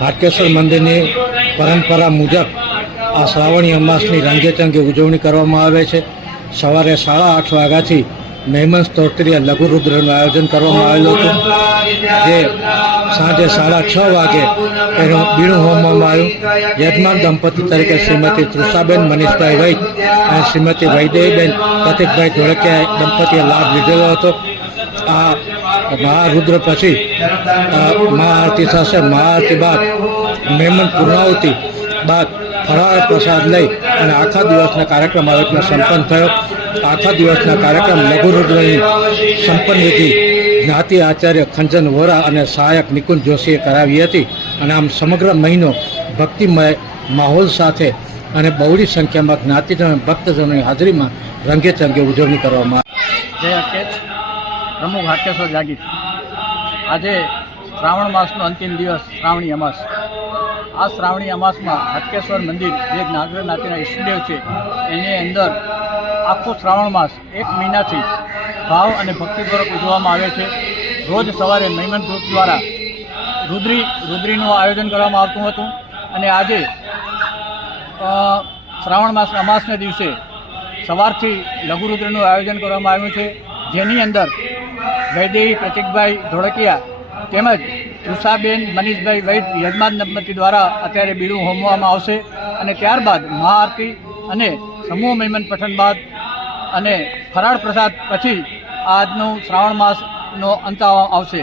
હાટકેશ્વર મંદિરની પરંપરા મુજબ આ શ્રાવણી અમાસની રંગેચંગે ઉજવણી કરવામાં આવે છે. સવારે સાડા આઠ વાગ્યાથી મહેમાન સ્તોત્રીય લઘુરુદ્રનું આયોજન કરવામાં આવેલું હતું, જે સાંજે સાડા છ વાગે એનું બીણું હોમવામાં આવ્યું. યજમાન દંપતી તરીકે શ્રીમતી તૃષાબેન મનીષભાઈ વૈદ અને શ્રીમતી વૈદેહીબેન પ્રતિકભાઈ ધોળકિયા દંપતીએ લાભ લીધેલો હતો. આ મહારુદ્ર પછી અ, મહાઆરતી થશે મહાઆરતી બાદ મહેમાન પૂર્ણાવતી બાદ ફરાળ પ્રસાદ લઈ અને આખા દિવસના કાર્યક્રમ આ રીતના સંપન્ન થયો. આખા દિવસના કાર્યક્રમ લઘુરુદ્રની સંપન્ન વિધિ જ્ઞાતિ આચાર્ય ખંજન વોરા અને સહાયક નિકુંજ જોશીએ કરાવી હતી. અને આમ સમગ્ર મહિનો ભક્તિમય માહોલ સાથે અને બહુડી સંખ્યામાં જ્ઞાતિજનો ભક્તજનોની હાજરીમાં રંગેચંગે ઉજવણી કરવામાં આવી. પ્રમુખ હાટકેશ્વર જાગીર આજે શ્રાવણ માસનો અંતિમ દિવસ, શ્રાવણી અમાસ. આ શ્રાવણી અમાસમાં હાટકેશ્વર મંદિર જે નાગર નાતિના ઈષ્ટદેવ છે, એની અંદર આખો શ્રાવણ માસ એક મહિનાથી ભાવ અને ભક્તિપૂર્વક ઉજવવામાં આવે છે. રોજ સવારે મહિમન ગ્રુપ દ્વારા રુદ્રી, રુદ્રીનું આયોજન કરવામાં આવતું હતું અને આજે શ્રાવણ માસ, અમાસના દિવસે સવારથી લઘુરુદ્રનું આયોજન કરવામાં આવ્યું છે. જેની અંદર વૈદેહી પ્રતિકભાઈ ધોળકિયા તેમજ તૃષાબેન, મનીષભાઈ વૈદ યજમાન દંપતી દ્વારા અત્યારે બીડું હોમવામાં આવશે અને ત્યારબાદ મહાઆરતી અને સમૂહ મહેમન પઠન બાદ અને ફરાળ પ્રસાદ પછી આજનું શ્રાવણ માસનો અંત આવશે.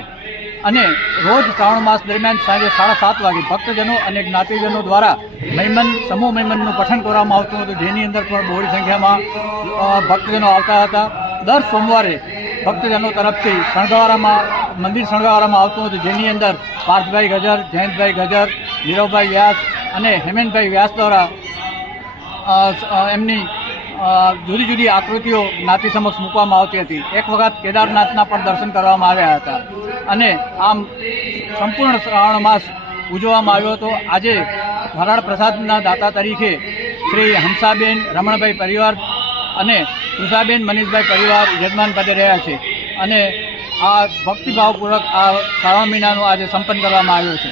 અને રોજ શ્રાવણ માસ દરમિયાન સાંજે સાડા સાત વાગે ભક્તજનો અને જ્ઞાતિજનો દ્વારા મહેમન સમૂહ મહેમનનું પઠન કરવામાં આવતું હતું. જેની અંદર પણ બહોળી સંખ્યામાં ભક્તજનો આવતા હતા. દર સોમવારે ભક્તજનો તરફથી શણગારવામાં, મંદિર શણગારવામાં આવતું હતું, જેની અંદર પાર્થભાઈ ગજર, જયંતભાઈ ગજર, નીરવભાઈ વ્યાસ અને હેમેનભાઈ વ્યાસ દ્વારા એમની જુદી જુદી આકૃતિઓ જ્ઞાતિ સમક્ષ મૂકવામાં આવતી હતી. એક વખત કેદારનાથના પણ દર્શન કરવામાં આવ્યા હતા. અને આમ સંપૂર્ણ શ્રાવણ માસ ઉજવવામાં આવ્યો હતો. આજે ફરાળ પ્રસાદના દાતા તરીકે શ્રી હંસાબેન રમણભાઈ પરિવાર અને તૃષાબેન મનીષભાઈ પરિવાર યજમાન પદે રહ્યા છે. અને આ ભક્તિભાવપૂર્વક આ શ્રાવણ મહિનાનું આજે સંપન્ન કરવામાં આવ્યો છે.